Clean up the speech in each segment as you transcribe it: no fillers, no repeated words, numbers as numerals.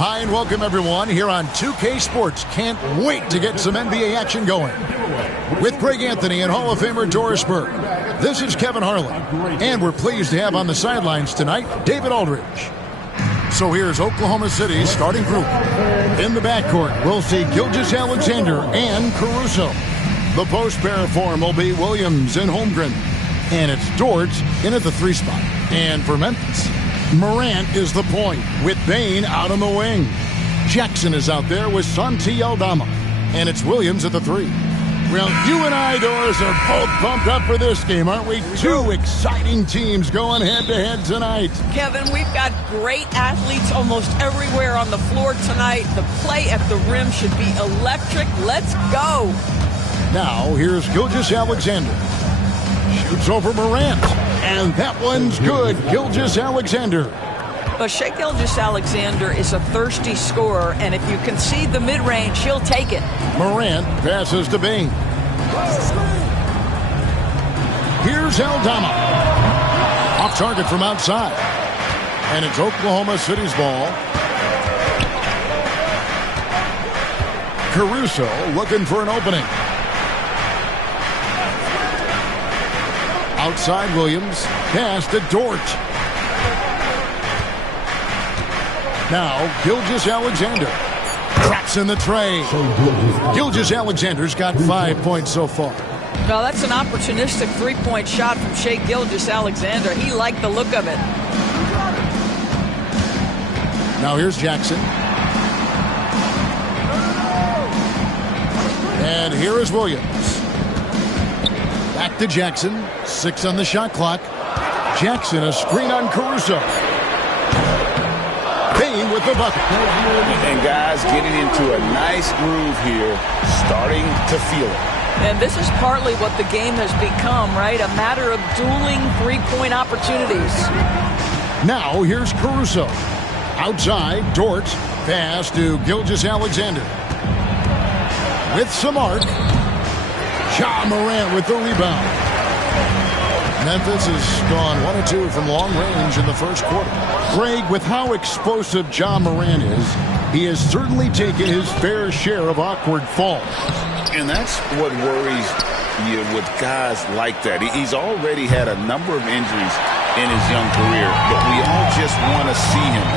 Hi and welcome everyone here on 2K Sports. Can't wait to get some NBA action going. With Greg Anthony and Hall of Famer Doris Burke, this is Kevin Harlan. And we're pleased to have on the sidelines tonight, David Aldridge. So here's Oklahoma City's starting group. In the backcourt, we'll see Gilgeous-Alexander and Caruso. The post pair form will be Williams and Holmgren. And it's Dort in at the 3 spot. And for Memphis, Morant is the point with Bane out on the wing. Jackson is out there with Santi Aldama. And it's Williams at the 3. Well, you and I, Doris, are both pumped up for this game, aren't we? Two exciting teams going head-to-head tonight. Kevin, we've got great athletes almost everywhere on the floor tonight. The play at the rim should be electric. Let's go. Now, here's Gilgeous-Alexander. Shoots over Morant. And that one's good. Gilgeous-Alexander. But Shai Gilgeous-Alexander is a thirsty scorer, and if you concede the mid-range, he'll take it. Morant passes to Bane. Here's Aldama. Off target from outside. And it's Oklahoma City's ball. Caruso looking for an opening. Outside Williams. Pass to Dort. Now, Gilgeous-Alexander traps in the tray. Gilgeous-Alexander's got 5 points so far. Well, that's an opportunistic three-point shot from Shai Gilgeous-Alexander. He liked the look of it. Now here's Jackson. And here is Williams. Back to Jackson. 6 on the shot clock. Jackson, a screen on Caruso. Bane with the bucket. And guys getting into a nice groove here, starting to feel it. And this is partly what the game has become, right? A matter of dueling three-point opportunities. Now here's Caruso. Outside, Dort. Pass to Gilgeous-Alexander. With some arc. Ja Morant with the rebound. Memphis has gone 1 of 2 from long range in the first quarter. Greg, with how explosive Ja Morant is, he has certainly taken his fair share of awkward falls. And that's what worries you with guys like that. He's already had a number of injuries in his young career, but we all just want to see him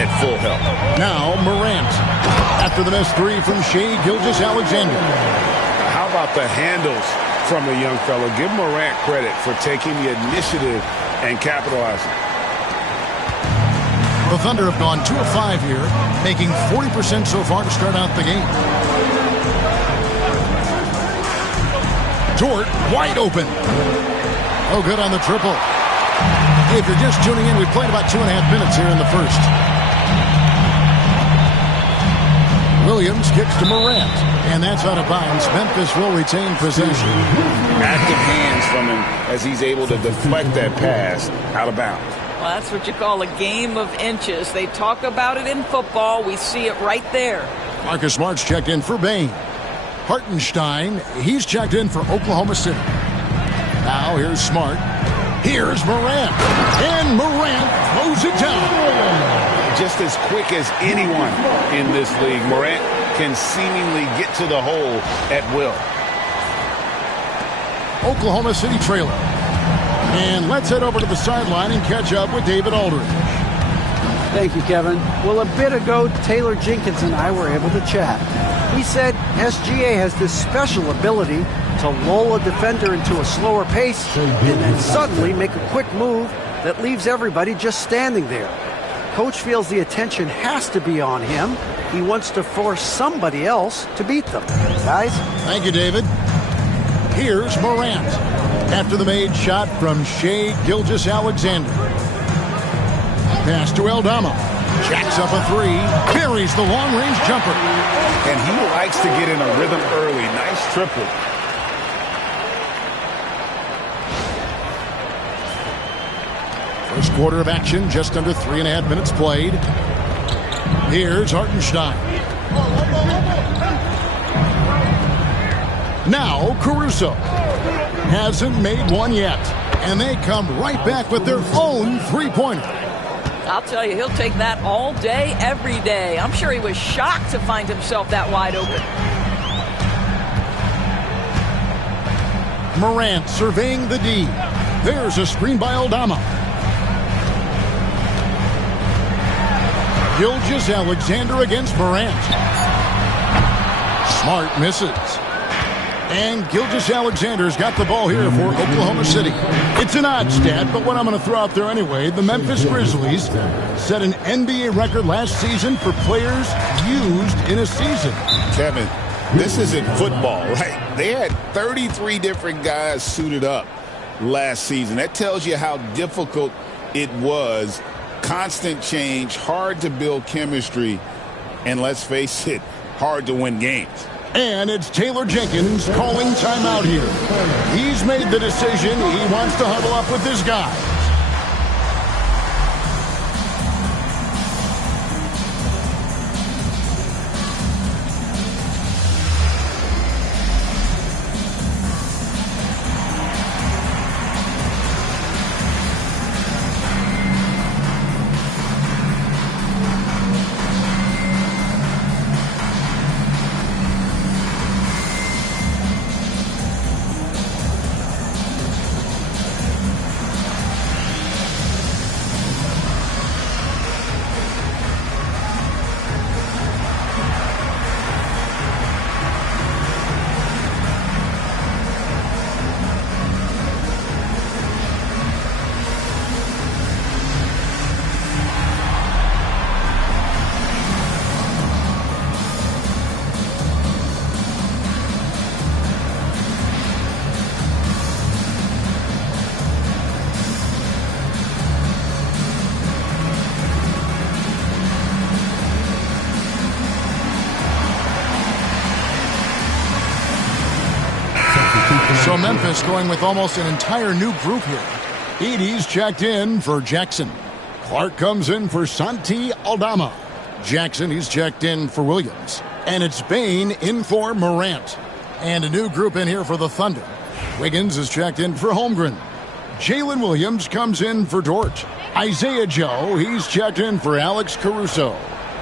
at full health. Now Morant, after the missed 3 from Shai Gilgeous-Alexander. How about the handles from the young fellow? Give Morant credit for taking the initiative and capitalizing. The Thunder have gone 2 of 5 here, making 40% so far to start out the game. Dort wide open. Oh, good on the triple. If you're just tuning in, we played about 2.5 minutes here in the first. Williams kicks to Morant, and that's out of bounds. Memphis will retain possession. Active hands from him as he's able to deflect that pass out of bounds. Well, that's what you call a game of inches. They talk about it in football. We see it right there. Marcus Smart's checked in for Bane. Hartenstein, he's checked in for Oklahoma City. Now here's Smart. Here's Morant. And Morant throws it down. Just as quick as anyone in this league, Morant can seemingly get to the hole at will. Oklahoma City trailer. And let's head over to the sideline and catch up with David Aldridge. Thank you, Kevin. Well, a bit ago, Taylor Jenkins and I were able to chat. He said SGA has this special ability to lull a defender into a slower pace and then suddenly make a quick move that leaves everybody just standing there. Coach feels the attention has to be on him. He wants to force somebody else to beat them. Guys? Thank you, David. Here's Morant. After the made shot from Shai Gilgeous-Alexander. Pass to Aldama. Jacks up a 3. Buries the long-range jumper. And he likes to get in a rhythm early. Nice triple. First quarter of action, just under 3.5 minutes played. Here's Hartenstein. Now Caruso. Hasn't made one yet. And they come right back with their own three-pointer. I'll tell you, he'll take that all day, every day. I'm sure he was shocked to find himself that wide open. Morant surveying the D. There's a screen by Aldama. Gilgeous-Alexander against Morant. Smart misses. And Gilgeous-Alexander's got the ball here for Oklahoma City. It's an odd stat, but what I'm going to throw out there anyway. The Memphis Grizzlies set an NBA record last season for players used in a season. Kevin, this isn't football, right? They had 33 different guys suited up last season. That tells you how difficult it was. Constant change, hard to build chemistry, and let's face it, hard to win games. And it's Taylor Jenkins calling timeout here. He's made the decision. He wants to huddle up with his guys. So Memphis going with almost an entire new group here. Edey's checked in for Jackson. Clark comes in for Santi Aldama. Jackson, he's checked in for Williams. And it's Bain in for Morant. And a new group in here for the Thunder. Wiggins is checked in for Holmgren. Jalen Williams comes in for Dort. Isaiah Joe, he's checked in for Alex Caruso.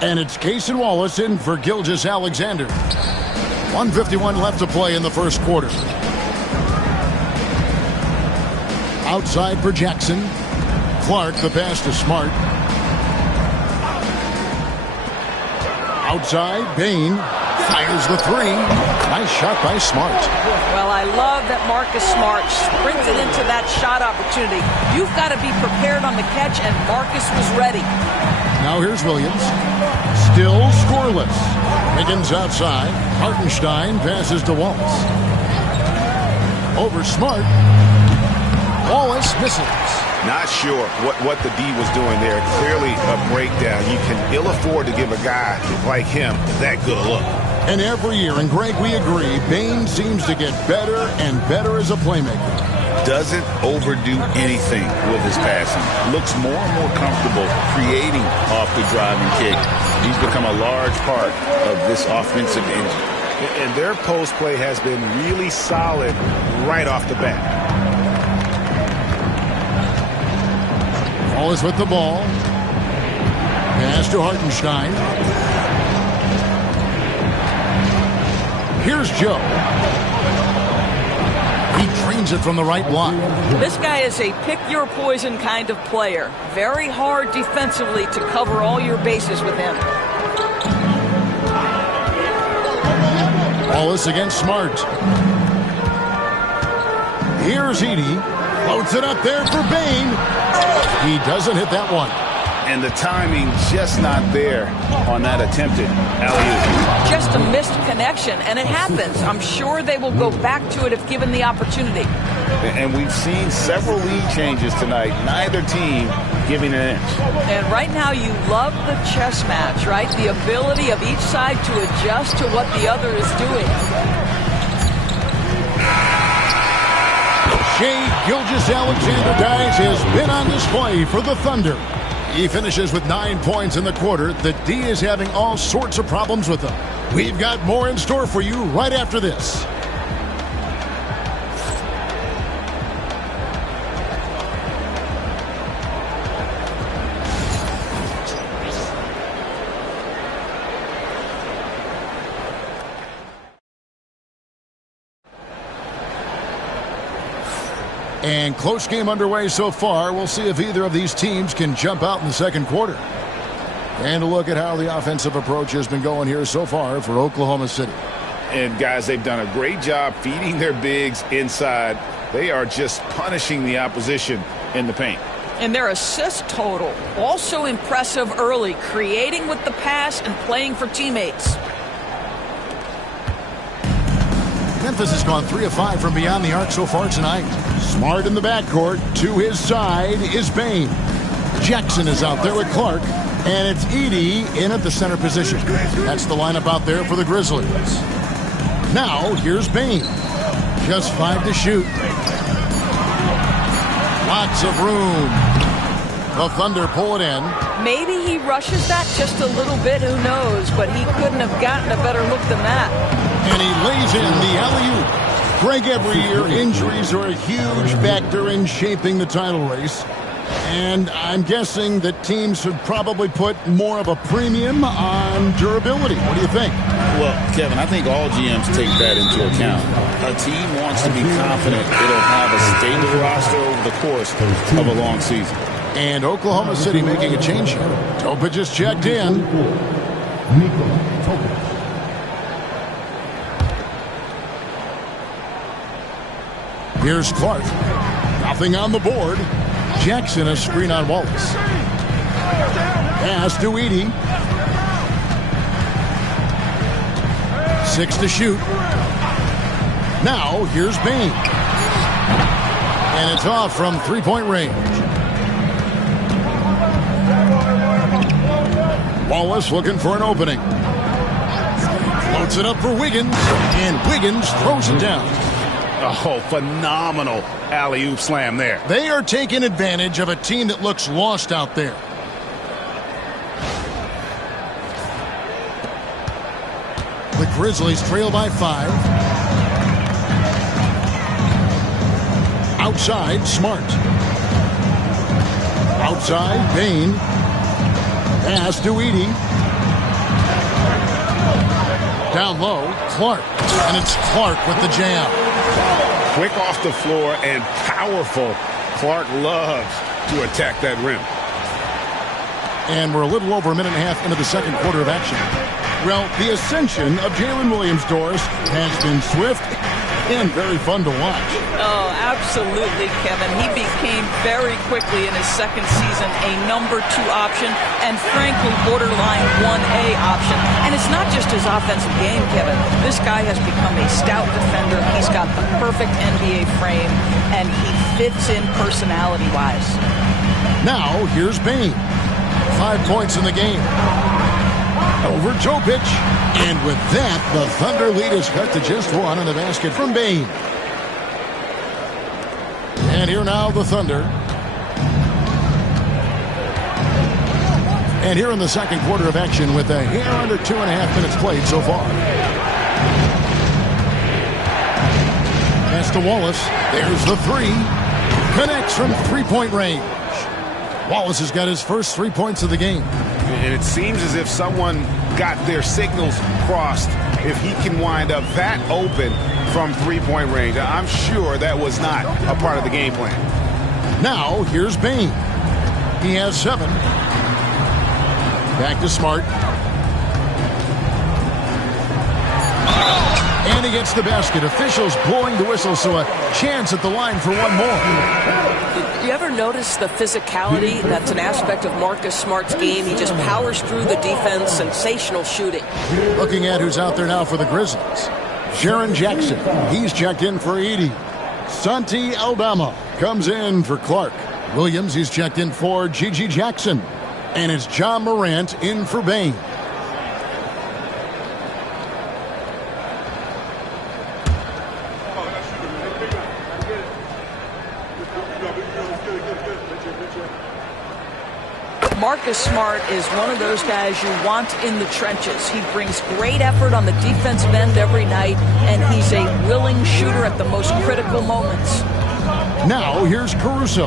And it's Cason Wallace in for Gilgeous-Alexander. 1:51 left to play in the first quarter. Outside for Jackson. Clark, the pass to Smart. Outside, Bain fires the three. Nice shot by Smart. Well, I love that Marcus Smart sprinted into that shot opportunity. You've got to be prepared on the catch, and Marcus was ready. Now here's Williams. Still scoreless. Wiggins outside. Hartenstein passes to Wallace. Over Smart. Wallace misses. Not sure what the D was doing there. Clearly a breakdown. You can ill afford to give a guy like him that good a look. And every year, and Greg, we agree, Bain seems to get better and better as a playmaker. Doesn't overdo anything with his passing. Looks more and more comfortable creating off the driving kick. He's become a large part of this offensive engine. And their post play has been really solid right off the bat. Wallace with the ball. Pass to Hartenstein. Here's Joe. He drains it from the right block. This guy is a pick-your-poison kind of player. Very hard defensively to cover all your bases with him. Wallace against Smart. Here's Edey. Floats it up there for Bain. He doesn't hit that one. And the timing just not there on that attempted alley-oop. Just a missed connection, and it happens. I'm sure they will go back to it if given the opportunity. And we've seen several lead changes tonight. Neither team giving an inch. And right now you love the chess match, right? The ability of each side to adjust to what the other is doing. Shai Gilgeous-Alexander, guys, has been on display for the Thunder. He finishes with 9 points in the quarter. The D is having all sorts of problems with them. We've got more in store for you right after this. And close game underway so far. We'll see if either of these teams can jump out in the second quarter. And a look at how the offensive approach has been going here so far for Oklahoma City. And, guys, they've done a great job feeding their bigs inside. They are just punishing the opposition in the paint. And their assist total, also impressive early, creating with the pass and playing for teammates. Memphis has gone 3 of 5 from beyond the arc so far tonight. Smart in the backcourt. To his side is Bane. Jackson is out there with Clark. And it's Edey in at the center position. That's the lineup out there for the Grizzlies. Now, here's Bane. Just 5 to shoot. Lots of room. The Thunder pull it in. Maybe he rushes that just a little bit, who knows, but he couldn't have gotten a better look than that. And he lays in the alley-oop. Greg, every year injuries are a huge factor in shaping the title race. And I'm guessing that teams should probably put more of a premium on durability. What do you think? Well, Kevin, I think all GMs take that into account. A team wants to be confident it'll have a stable roster over the course of a long season. And Oklahoma City making a change here. Topa just checked in. Here's Clark. Nothing on the board. Jackson a screen on Wallace. Pass to Edey. 6 to shoot. Now here's Bane. And it's off from three-point range. Wallace looking for an opening. Floats it up for Wiggins. And Wiggins throws it down. Oh, phenomenal alley-oop slam there. They are taking advantage of a team that looks lost out there. The Grizzlies trail by 5. Outside, Smart. Outside, Bane. Pass to Edey. Down low, Clark. And it's Clark with the jam. Quick off the floor and powerful. Clark loves to attack that rim. And we're a little over a minute and a half into the second quarter of action. Well, the ascension of Jalen Williams-Doris has been swift and very fun to watch. Oh, absolutely, Kevin. He became very quickly in his second season a number 2 option and frankly borderline 1A option. And it's not just his offensive game, Kevin. This guy has become a stout defender. He's got the perfect NBA frame and he fits in personality-wise. Now, here's Bane. 5 points in the game. Over Topic. And with that, the Thunder lead is cut to just 1 in the basket from Bane. And here now the Thunder. And here in the second quarter of action with a hair under 2.5 minutes played so far. Pass to Wallace. There's the 3. Connects from three-point range. Wallace has got his first 3 points of the game. And it seems as if someone got their signals crossed if he can wind up that open from three-point range. I'm sure that was not a part of the game plan. Now, here's Bane. He has 7. Back to Smart. And he gets the basket. Officials blowing the whistle, so a chance at the line for one more. You ever notice the physicality? That's an aspect of Marcus Smart's game. He just powers through the defense. Sensational shooting. Looking at who's out there now for the Grizzlies. Jaren Jackson. He's checked in for Edey. Santi Aldama comes in for Clark. Williams, he's checked in for Gigi Jackson. And it's John Morant in for Bane. Marcus Smart is one of those guys you want in the trenches. He brings great effort on the defensive end every night, and he's a willing shooter at the most critical moments. Now here's Caruso.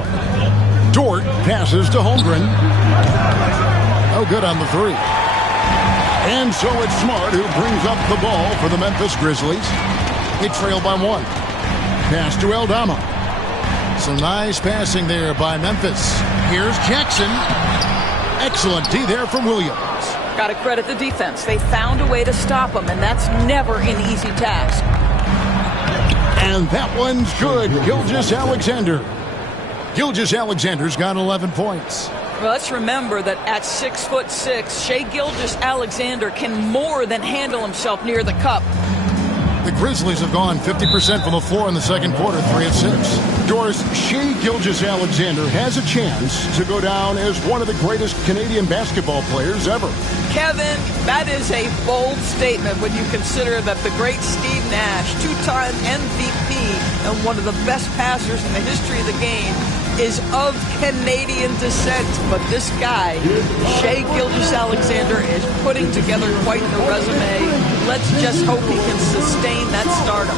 Dort passes to Holmgren. No good on the 3. And so it's Smart who brings up the ball for the Memphis Grizzlies. They trail by 1. Pass to Aldama. So nice passing there by Memphis. Here's Jackson. Excellent D there from Williams. Got to credit the defense. They found a way to stop him, and that's never an easy task. And that one's good. Gilgeous-Alexander. Gilgeous-Alexander's got 11 points. Well, let's remember that at 6'6", Shai Gilgeous-Alexander can more than handle himself near the cup. The Grizzlies have gone 50% from the floor in the second quarter, 3 of 6. Doris, Shai Gilgeous-Alexander has a chance to go down as one of the greatest Canadian basketball players ever. Kevin, that is a bold statement when you consider that the great Steve Nash, two-time MVP and one of the best passers in the history of the game, is of Canadian descent. But this guy, Shai Gilgeous-Alexander, is putting together quite the resume. Let's just hope he can sustain that stardom.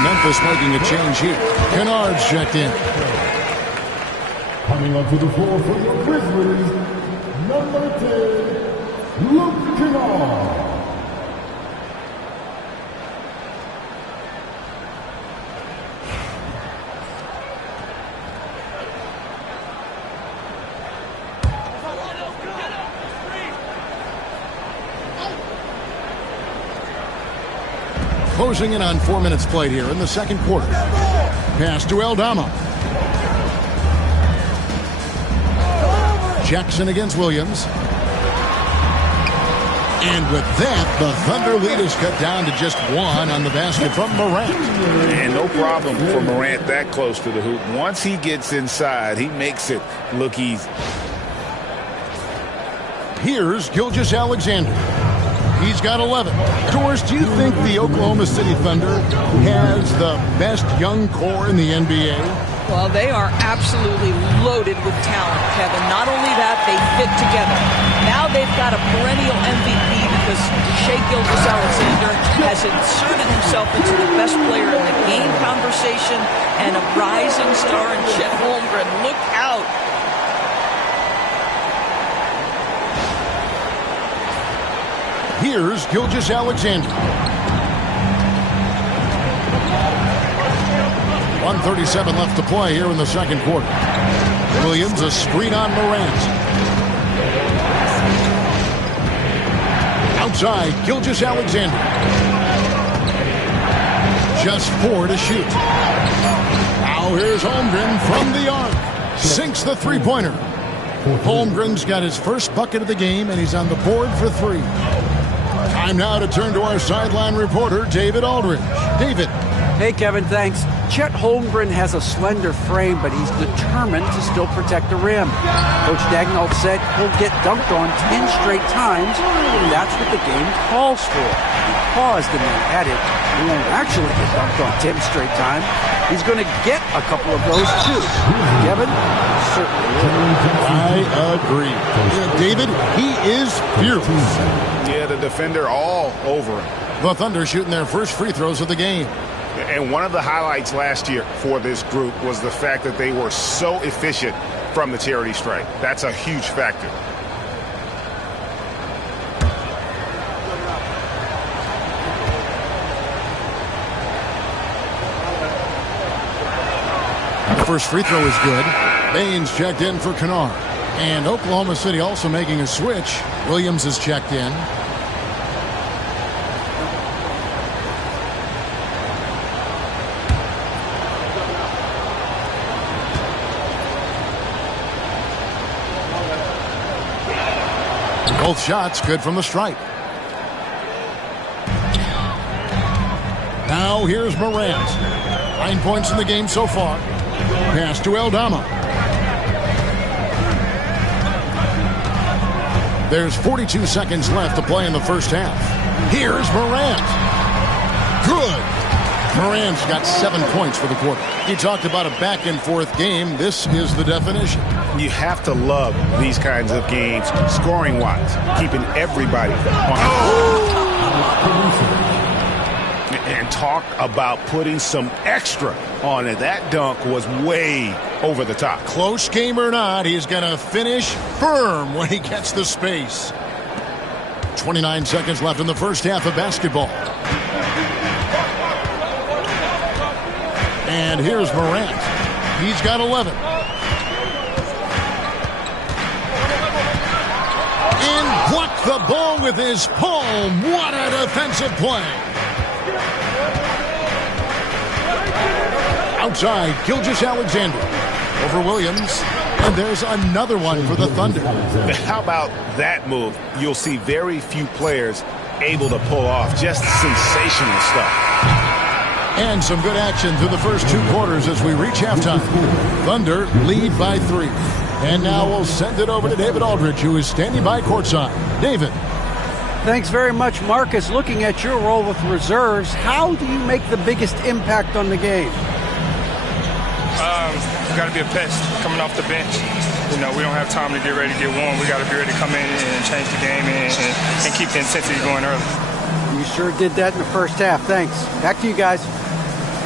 Memphis making a change here. Kennard's checked in. Coming onto the floor for the Grizzlies, number 10, Luke Kennard. Closing in on 4 minutes played here in the second quarter. Pass to Aldama. Jackson against Williams. And with that, the Thunder lead is cut down to just 1 on the basket from Morant. And no problem for Morant that close to the hoop. Once he gets inside, he makes it look easy. Here's Gilgeous-Alexander. He's got 11. Doris, do you think the Oklahoma City Thunder has the best young core in the NBA? Well, they are absolutely loaded with talent, Kevin. Not only that, they fit together. Now they've got a perennial MVP because Shai Gilgeous-Alexander has inserted himself into the best player in the game conversation and a rising star in Chet Holmgren. Look out. Here's Gilgeous-Alexander. 1:37 left to play here in the second quarter. Williams a screen on Morant. Outside, Gilgeous-Alexander. Just 4 to shoot. Now here's Holmgren from the arc. Sinks the three-pointer. Holmgren's got his first bucket of the game, and he's on the board for 3. Time now to turn to our sideline reporter, David Aldridge. David. Hey, Kevin, thanks. Chet Holmgren has a slender frame, but he's determined to still protect the rim. Coach Dagnall said he'll get dunked on 10 straight times, and that's what the game calls for. He paused and then added, he won't actually get dunked on 10 straight times. He's going to get a couple of those, too. Kevin? Certainly will. I agree. David, he is fearless. Yeah, the defender all over him. The Thunder shooting their first free throws of the game. And one of the highlights last year for this group was the fact that they were so efficient from the charity stripe. That's a huge factor. The first free throw is good. Baines checked in for Kennard. And Oklahoma City also making a switch. Williams is checked in. Both shots good from the stripe. Now here's Morant. 9 points in the game so far. Pass to Aldama. There's 42 seconds left to play in the first half. Here's Morant. Good. Morant's got 7 points for the quarter. He talked about a back-and-forth game. This is the definition. You have to love these kinds of games, scoring-wise, keeping everybody on. And talk about putting some extra on it. That dunk was way over the top. Close game or not, he's going to finish firm when he gets the space. 29 seconds left in the first half of basketball. And here's Morant. He's got 11. And blocked the ball with his palm. What a defensive play. Outside, Gilgeous-Alexander over Williams. And there's another one for the Thunder. How about that move? You'll see very few players able to pull off just sensational stuff. And some good action through the first 2 quarters as we reach halftime. Thunder lead by 3. And now we'll send it over to David Aldridge, who is standing by courtside. David. Thanks very much, Marcus. Looking at your role with reserves, how do you make the biggest impact on the game? Got to be a pest coming off the bench. You know, we don't have time to get ready to get warm. We got to be ready to come in and change the game and keep the intensity going early. You sure did that in the first half. Thanks. Back to you guys.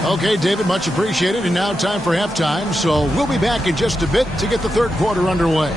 Okay, David, much appreciated. And now time for halftime. So we'll be back in just a bit to get the third quarter underway.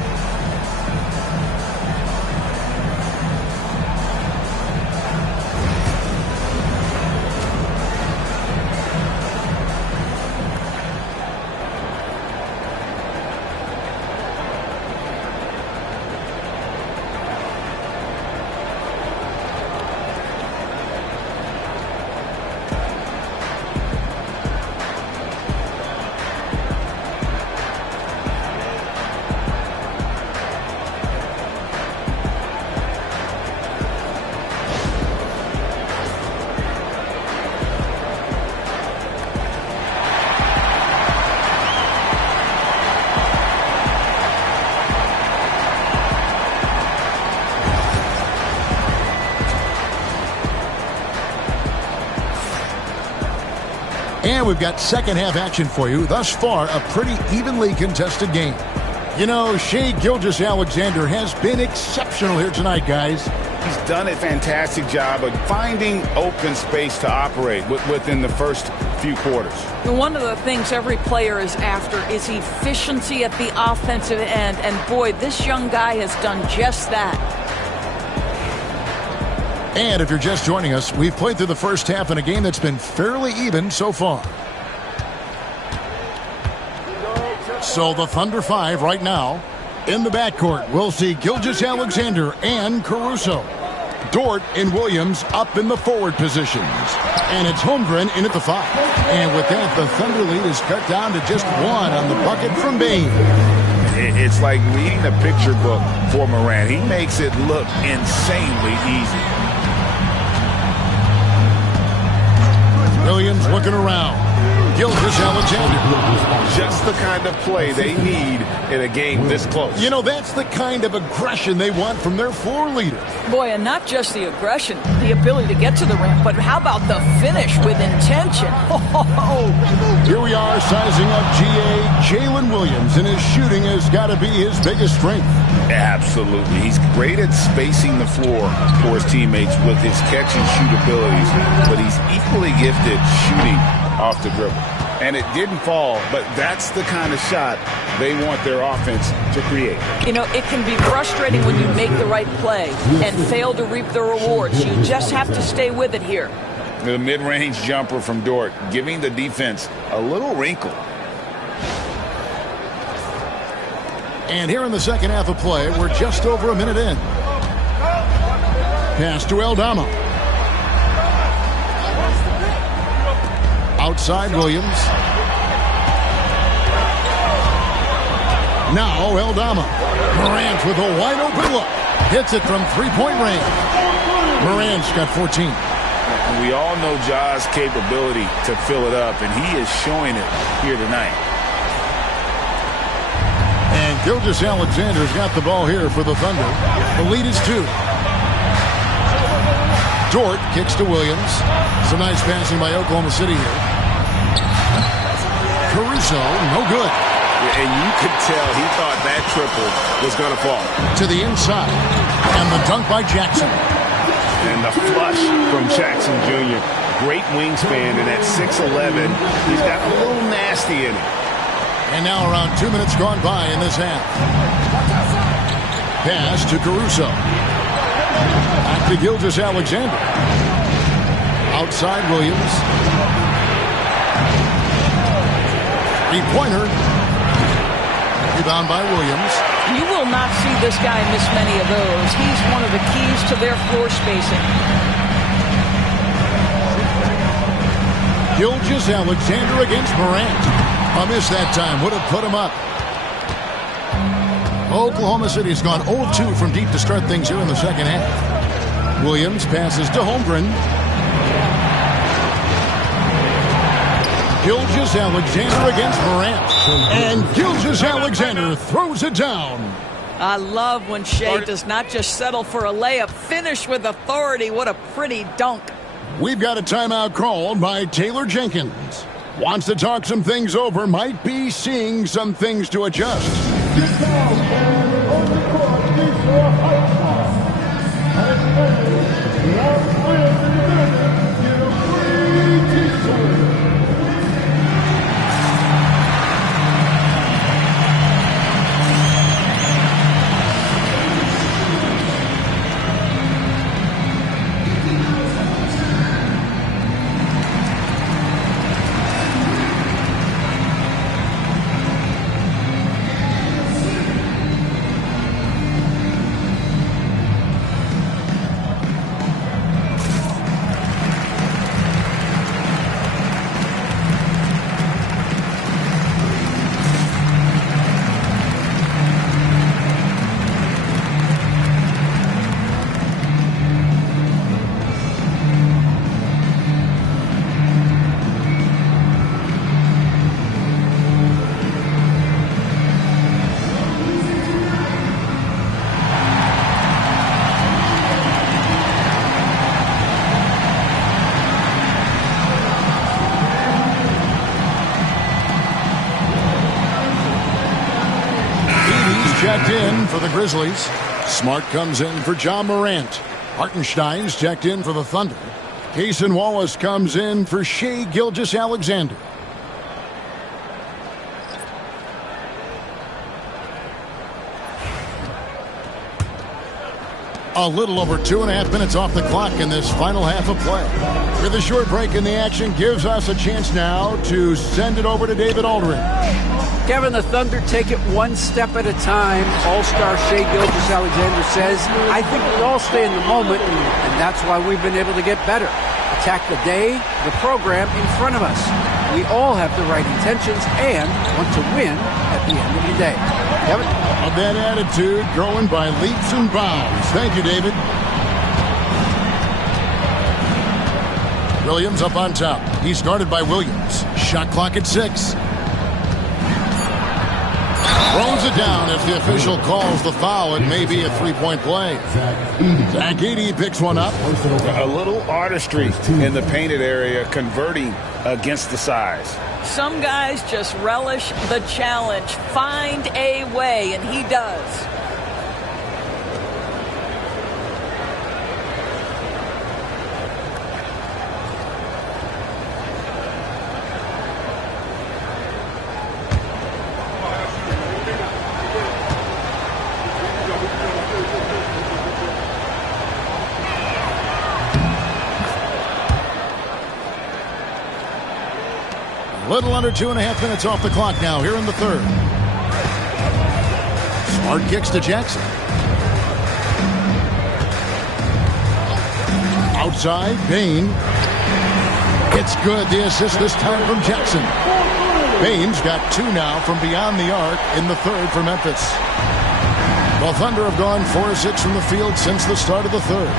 And we've got second half action for you. Thus far, a pretty evenly contested game. You know, Shai Gilgeous-Alexander has been exceptional here tonight, guys. He's done a fantastic job of finding open space to operate within the first few quarters. One of the things every player is after is efficiency at the offensive end. And boy, this young guy has done just that. And if you're just joining us, we've played through the first half in a game that's been fairly even so far. So the Thunder 5 right now. In the backcourt, we'll see Gilgeous-Alexander and Caruso. Dort and Williams up in the forward positions. And it's Holmgren in at the 5. And with that, the Thunder lead is cut down to just 1 on the bucket from Bain. It's like reading a picture book for Morant. He makes it look insanely easy. Williams looking around. Gilgeous-Alexander. Just the kind of play they need in a game this close. You know, that's the kind of aggression they want from their floor leader. Boy, and not just the aggression, the ability to get to the rim, but how about the finish with intention? Here we are sizing up Jalen Williams, and his shooting has got to be his biggest strength. Absolutely. He's great at spacing the floor for his teammates with his catch and shoot abilities, but he's equally gifted shooting off the dribble. And it didn't fall, but that's the kind of shot they want their offense to create. You know, it can be frustrating when you make the right play and fail to reap the rewards. You just have to stay with it here. The mid-range jumper from Dort, giving the defense a little wrinkle. And here in the second half of play, we're just over a minute in. Pass to Aldama. Outside Williams. Now Aldama. Morant with a wide open look. Hits it from three-point range. Morant's got 14. And we all know Ja's capability to fill it up, and he is showing it here tonight. And Gilgeous-Alexander's got the ball here for the Thunder. The lead is 2. Dort kicks to Williams. Some nice passing by Oklahoma City here. Caruso, no good. And you could tell he thought that triple was going to fall. To the inside. And the dunk by Jackson. And the flush from Jackson Jr. Great wingspan, and at 6'11", he's got a little nasty in it. And now around 2 minutes gone by in this half. Pass to Caruso. Back to Gilgeous-Alexander. Outside Williams. Three-pointer. Rebound by Williams. You will not see this guy miss many of those. He's one of the keys to their floor spacing. Gilgeous-Alexander against Morant. A miss that time. Would have put him up. Oklahoma City has gone 0-2 from deep to start things here in the second half. Williams passes to Holmgren. Gilgeous-Alexander against Morant. And Gilgeous-Alexander throws it down. I love when Shai does not just settle for a layup, finish with authority. What a pretty dunk. We've got a timeout called by Taylor Jenkins. Wants to talk some things over, might be seeing some things to adjust. Get down and on the court, please, for high shots. And last players in the building get a free t-shirt. Checked in for the Grizzlies. Smart comes in for John Morant. Hartenstein's checked in for the Thunder. Cason Wallace comes in for Shai Gilgeous-Alexander. A little over 2.5 minutes off the clock in this final half of play. With a short break in the action gives us a chance now to send it over to David Aldridge. Kevin, the Thunder take it one step at a time. All-star Shai Gilgeous-Alexander says, I think we all stay in the moment, and that's why we've been able to get better. Attack the day, the program in front of us. We all have the right intentions and want to win at the end of the day. Kevin? Of that attitude growing by leaps and bounds. Thank you, David. Williams up on top. He's guarded by Williams. Shot clock at 6. Throws it down as the official calls the foul. It may be a three-point play. Zach Edey picks one up. A little artistry in the painted area, converting against the size. Some guys just relish the challenge. Find a way, and he does. Little under 2.5 minutes off the clock now here in the third. Smart kicks to Jackson. Outside, Bain. It's good. The assist this time from Jackson. Bain's got 2 now from beyond the arc in the third for Memphis. The Thunder have gone 4-6 from the field since the start of the third.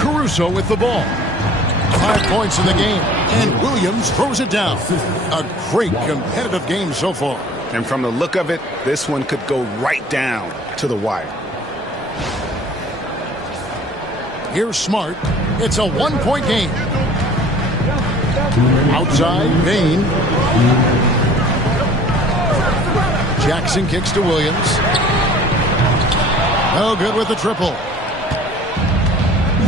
Caruso with the ball. 5 points in the game, and Williams throws it down. A great competitive game so far. And from the look of it, this one could go right down to the wire. Here's Smart. It's a 1-point game. Outside, Bain. Jackson kicks to Williams. No good with the triple.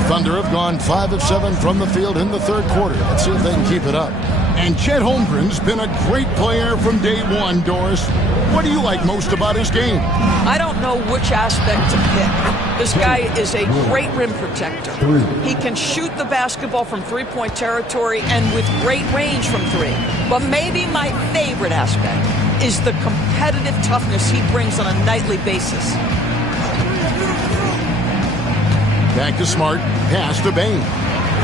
Thunder have gone 5 of 7 from the field in the third quarter. Let's see if they can keep it up. And Chet Holmgren's been a great player from day one, Doris. What do you like most about his game? I don't know which aspect to pick. This guy is a great rim protector. He can shoot the basketball from three-point territory and with great range from three. But maybe my favorite aspect is the competitive toughness he brings on a nightly basis. Back to Smart. Pass to Bain.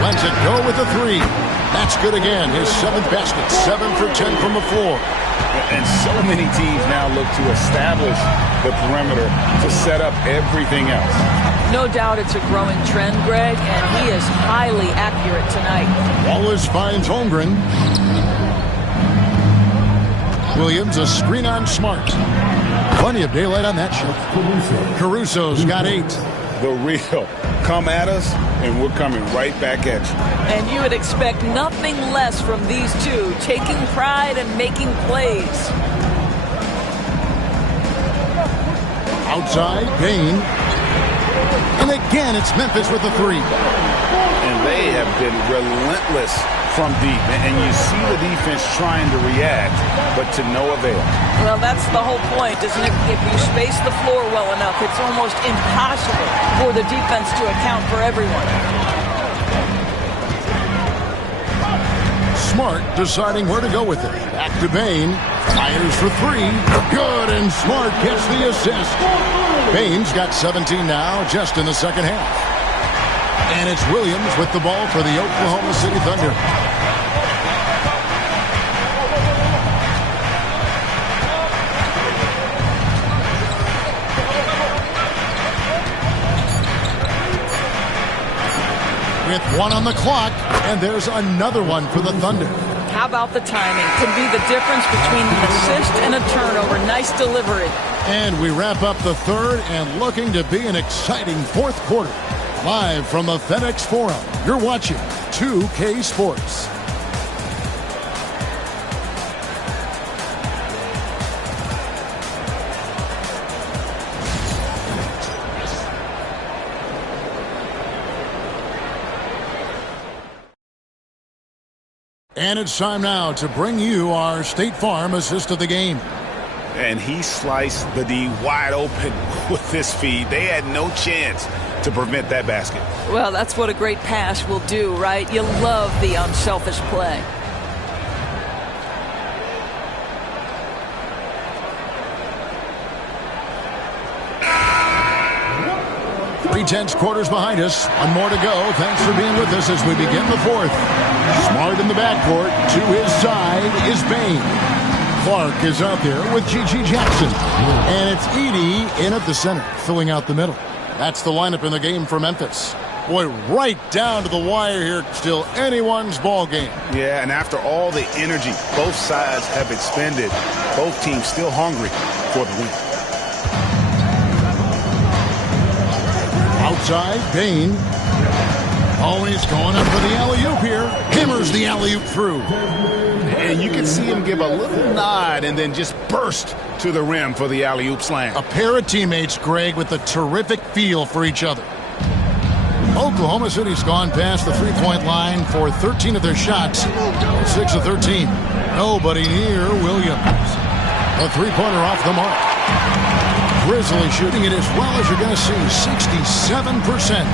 Lets it go with the three. That's good again. His 7th basket. 7 for 10 from the floor. And so many teams now look to establish the perimeter to set up everything else. No doubt it's a growing trend, Greg, and he is highly accurate tonight. Wallace finds Holmgren. Williams, a screen on Smart. Plenty of daylight on that shot. Caruso's got 8. The real. Come at us, and we're coming right back at you. And you would expect nothing less from these two, taking pride and making plays. Outside, Bain. And again, it's Memphis with the 3. And they have been relentless from deep. And you see the defense trying to react, but to no avail. Well, that's the whole point, isn't it? If you space the floor well enough, it's almost impossible for the defense to account for everyone. Smart deciding where to go with it. Back to Bain. Fires for 3. Good, and Smart gets the assist. Bain's got 17 now, just in the second half. And it's Williams with the ball for the Oklahoma City Thunder. With 1 on the clock, and there's another one for the Thunder. How about the timing? Could be the difference between an assist and a turnover. Nice delivery. And we wrap up the third and looking to be an exciting fourth quarter. Live from the FedEx Forum, you're watching 2K Sports. And it's time now to bring you our State Farm assist of the game. And he sliced the D wide open with this feed. They had no chance to prevent that basket. Well, that's what a great pass will do, right? You love the unselfish play. Three-tenths quarters behind us. One more to go. Thanks for being with us as we begin the fourth. Smart in the backcourt. To his side is Bain. Clark is out there with G.G. Jackson. And it's Edey in at the center, filling out the middle. That's the lineup in the game for Memphis. Boy, right down to the wire here. Still anyone's ball game. Yeah, and after all the energy both sides have expended, both teams still hungry for the win. Outside, Bain. Always going up for the alley-oop here. Hammers the alley-oop through. And you can see him give a little nod and then just burst to the rim for the alley-oop slam. A pair of teammates, Greg, with a terrific feel for each other. Oklahoma City's gone past the three-point line for 13 of their shots. 6 of 13. Nobody near Williams. A three-pointer off the mark. Grizzlies shooting it as well as you're going to see, 67%.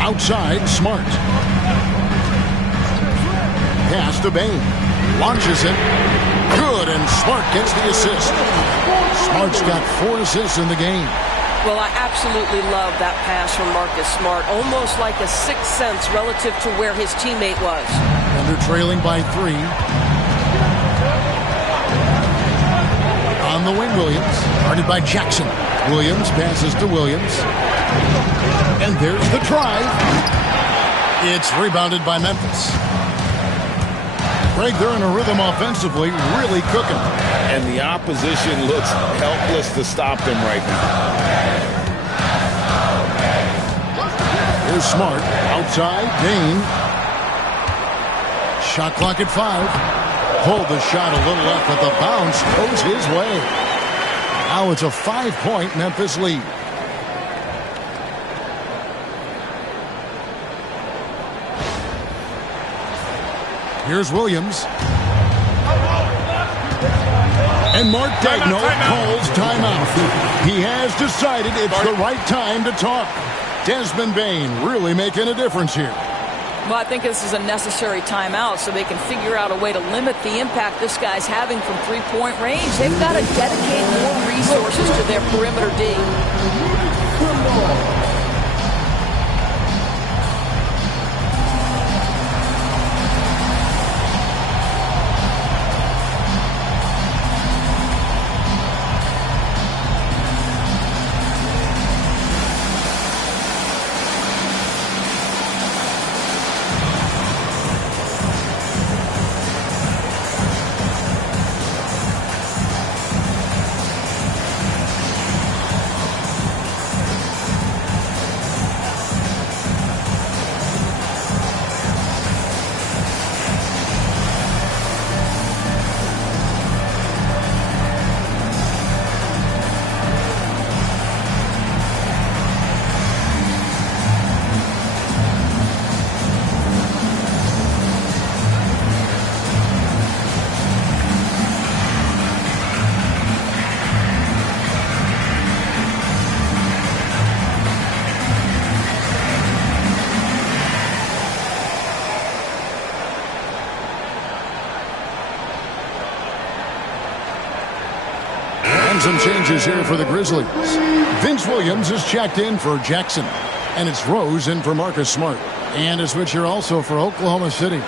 Outside, Smart. Pass to Bain. Launches it. Good, and Smart gets the assist. Smart's got 4 assists in the game. Well, I absolutely love that pass from Marcus Smart. Almost like a sixth sense relative to where his teammate was. And they're trailing by 3. On the wing, Williams. Guarded by Jackson. Williams passes to Williams. And there's the drive. It's rebounded by Memphis. Greg, they're in a rhythm offensively, really cooking. And the opposition looks helpless to stop them right now. Here's Smart. Outside, Dane. Shot clock at 5. Pulled the shot a little left, but the bounce goes his way. Now it's a 5-point Memphis lead. Here's Williams. And Mark Daigneault calls timeout. He has decided it's the right time to talk. Desmond Bane really making a difference here. Well, I think this is a necessary timeout so they can figure out a way to limit the impact this guy's having from three-point range. They've got to dedicate more resources to their perimeter D. Some changes here for the Grizzlies. Vince Williams is checked in for Jackson. And it's Rose in for Marcus Smart. And a switch here also for Oklahoma City.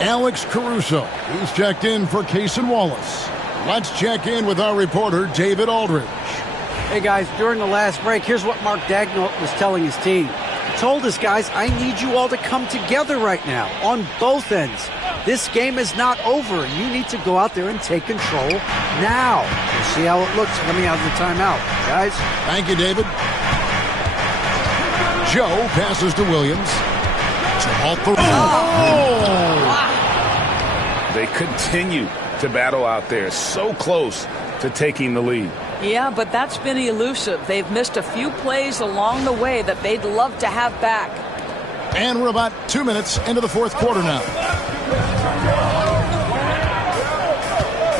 Alex Caruso is checked in for Cason Wallace. Let's check in with our reporter, David Aldridge. Hey, guys, during the last break, here's what Mark Daigneault was telling his team. He told us, guys, I need you all to come together right now on both ends. This game is not over. You need to go out there and take control now. We'll see how it looks coming out of the timeout. Guys? Thank you, David. Joe passes to Williams. They continue to battle out there. So close to taking the lead. Yeah, but that's been elusive. They've missed a few plays along the way that they'd love to have back. And we're about 2 minutes into the fourth quarter now.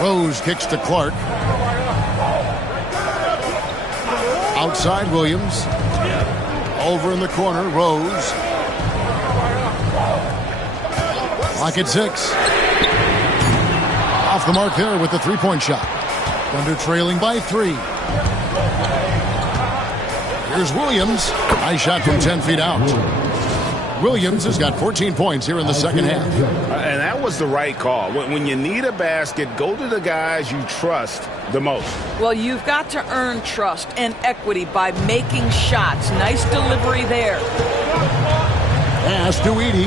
Rose kicks to Clark. Outside Williams. Over in the corner, Rose. Clock at 6. Off the mark there with the three-point shot. Thunder trailing by 3. Here's Williams. Nice shot from 10 feet out. Williams has got 14 points here in the second half. And that was the right call. When you need a basket, go to the guys you trust the most. Well, you've got to earn trust and equity by making shots. Nice delivery there. Pass to Edey.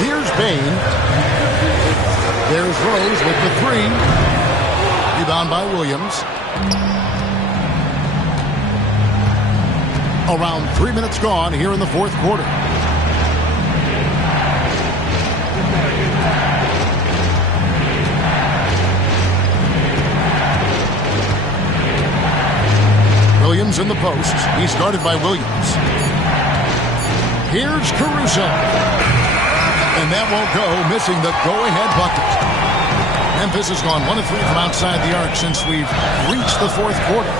Here's Bane. There's Rose with the 3. Rebound by Williams. Around 3 minutes gone here in the fourth quarter. Williams in the post. He's guarded by Williams. Here's Caruso. And that won't go, missing the go-ahead bucket. Memphis has gone 1 of 3 from outside the arc since we've reached the fourth quarter.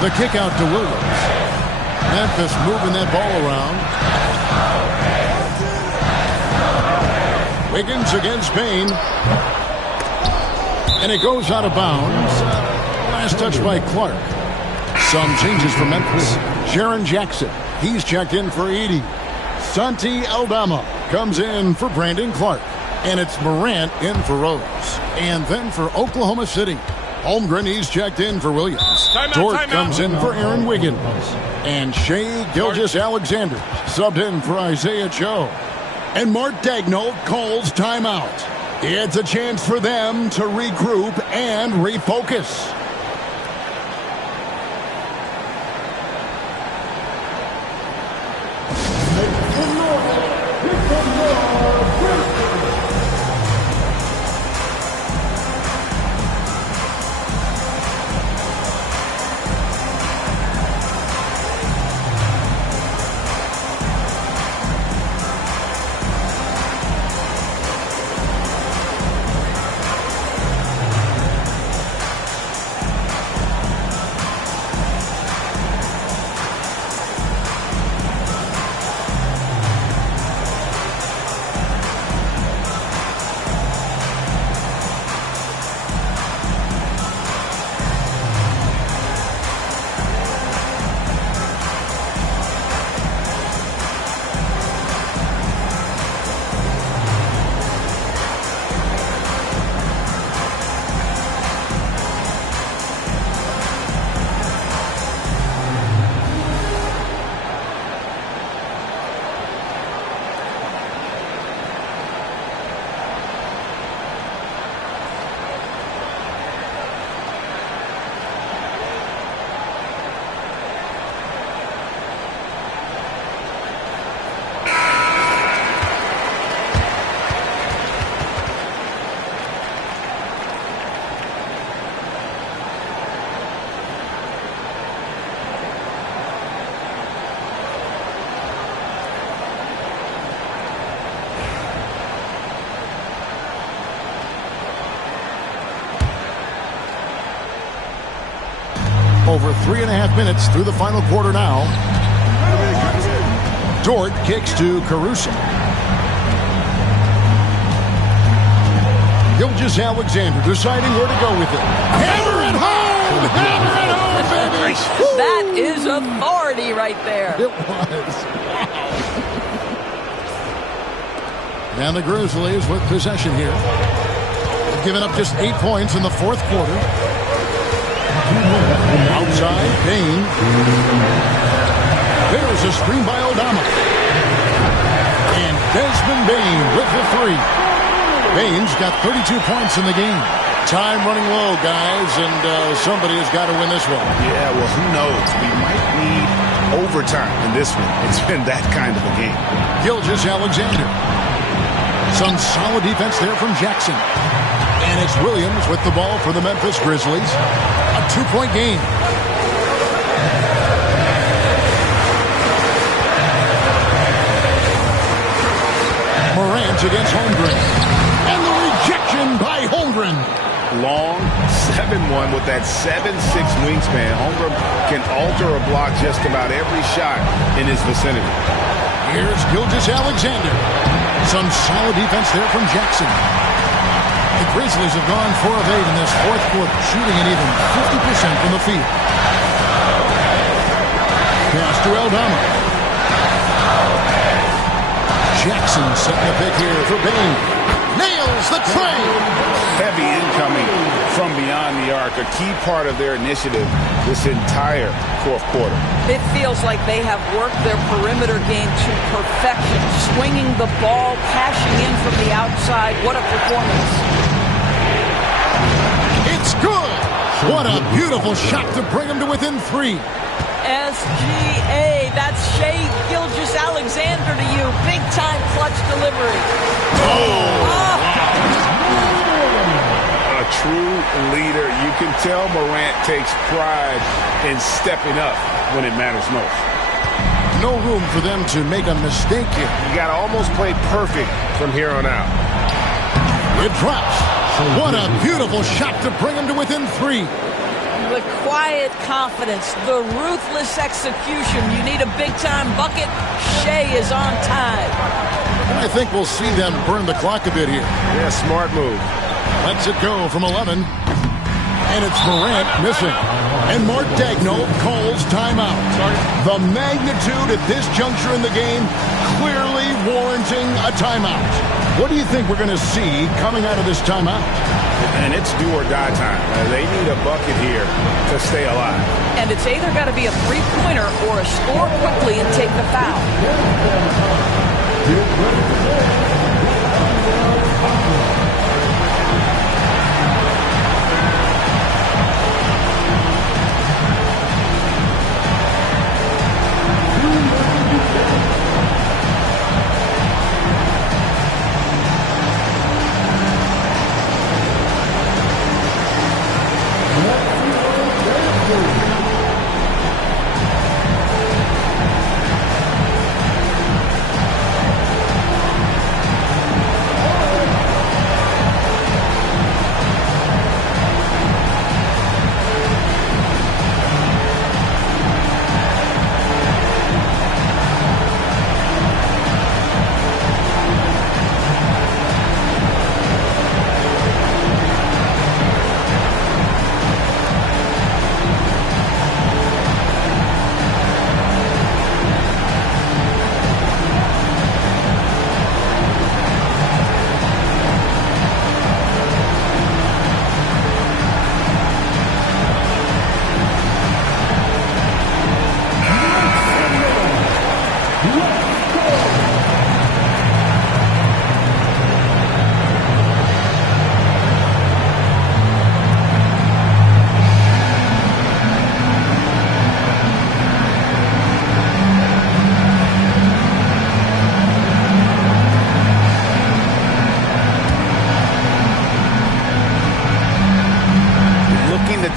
The kick out to Williams. Memphis moving that ball around. Wiggins against Bane. And it goes out of bounds. Last touch by Clark. Some changes for Memphis. Jaren Jackson. He's checked in for Edey. Santi Aldama comes in for Brandon Clark. And it's Morant in for Rose. And then for Oklahoma City, Holmgren, he's checked in for Williams. Dort comes in for Aaron Wiggins. And Shai Gilgeous-Alexander subbed in for Isaiah Joe. And Mark Daigneault calls timeout. It's a chance for them to regroup and refocus. Over 3.5 minutes through the final quarter now. Dort kicks to Caruso. Gilgeous-Alexander deciding where to go with it. Hammer it home! Hammer it home, baby! That is authority right there. It was. And the Grizzlies with possession here. They've given up just 8 points in the fourth quarter. Outside, Payne. There's a screen by Aldama. And Desmond Bane with the three. Bane's got 32 points in the game. Time running low, guys, and somebody has got to win this one. Yeah, well, who knows? We might need overtime in this one. It's been that kind of a game. Gilgeous-Alexander. Some solid defense there from Jackson. And it's Williams with the ball for the Memphis Grizzlies. A 2-point game. Morant against Holmgren. And the rejection by Holmgren. Long 7-1 with that 7'6" wingspan. Holmgren can alter or block just about every shot in his vicinity. Here's Gilgeous-Alexander. Some solid defense there from Jackson. The Grizzlies have gone 4 of 8 in this fourth quarter, shooting an even 50% from the field. Pass to Aldama. Jackson setting the pick here for Bane. Nails the tray. Heavy incoming from beyond the arc, a key part of their initiative this entire fourth quarter. It feels like they have worked their perimeter game to perfection, swinging the ball, cashing in from the outside. What a performance. It's good. What a beautiful shot to bring them to within 3. SGA, that's Shai Gilgeous-Alexander to you. Big time clutch delivery. A true leader. You can tell Morant takes pride in stepping up when it matters most. No room for them to make a mistake here. You got to almost play perfect from here on out. It drops. What a beautiful shot to bring them to within 3. The quiet confidence, the ruthless execution. You need a big-time bucket. Shai is on time. I think we'll see them burn the clock a bit here. Yeah, smart move. Lets it go from 11. And it's Morant missing. And Mark Daigneault calls timeout. The magnitude at this juncture in the game clearly warranting a timeout. What do you think we're going to see coming out of this timeout? And it's do or die time. They need a bucket here to stay alive. And it's either got to be a three-pointer or a score quickly and take the foul.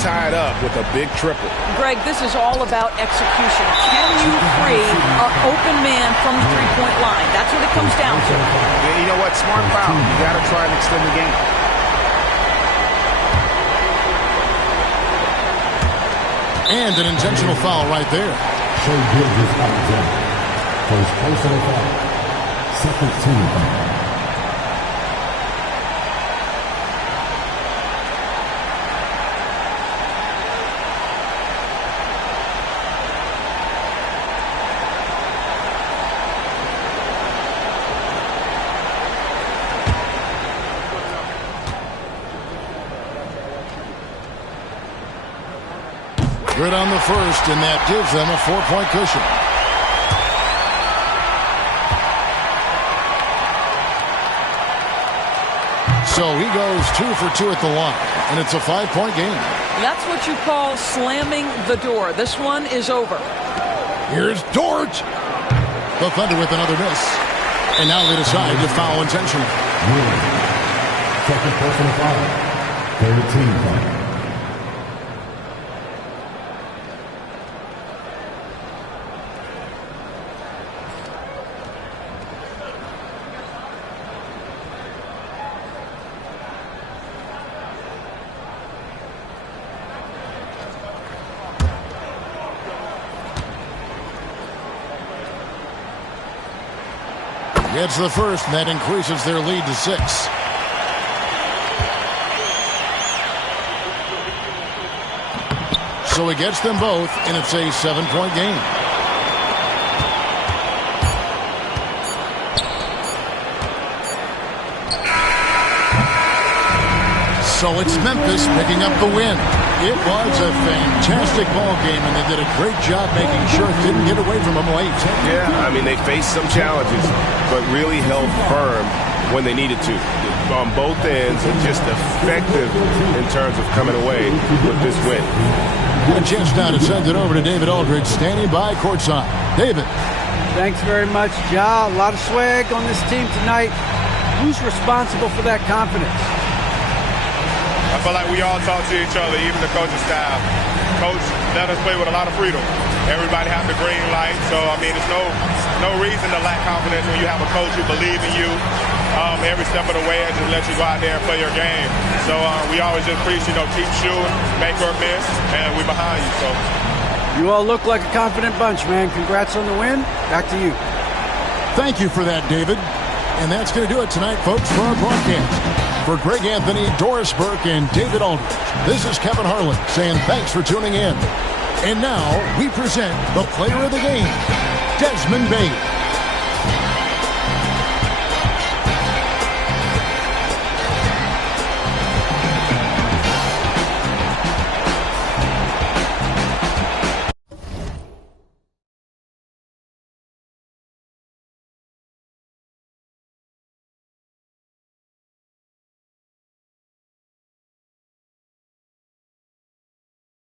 Tie it up with a big triple. Greg, this is all about execution. Can you free an open man from the three-point line? That's what it comes down to. Yeah, you know what? Smart foul. You got to try and extend the game. And an intentional foul right there. Shai Gilgeous-Alexander. First personal foul. Second team foul. Good on the first, and that gives them a 4-point cushion. So he goes 2 for 2 at the line, and it's a 5-point game. That's what you call slamming the door. This one is over. Here's Dort. The Thunder with another miss. And now they decide to foul intentionally. Second personal foul. Third team foul. Gets the first, and that increases their lead to 6. So he gets them both, and it's a 7-point game. So it's Memphis picking up the win. It was a fantastic ball game, and they did a great job making sure it didn't get away from them late. Yeah, I mean, they faced some challenges, but really held firm when they needed to on both ends, and just effective in terms of coming away with this win. A chance now to send it over to David Aldridge, standing by courtside. David. Thanks very much, Ja. A lot of swag on this team tonight. Who's responsible for that confidence? I feel like we all talk to each other, even the coaching staff. Coach let us play with a lot of freedom. Everybody has the green light, so I mean, there's no reason to lack confidence when you have a coach who believes in you every step of the way and just let you go out there and play your game. So we always just preach, keep shooting, make or miss, and we're behind you. So you all look like a confident bunch, man. Congrats on the win. Back to you. Thank you for that, David. And that's going to do it tonight, folks, for our broadcast. For Greg Anthony, Doris Burke, and David Aldridge, this is Kevin Harlan saying thanks for tuning in. And now we present the player of the game, Desmond Bane.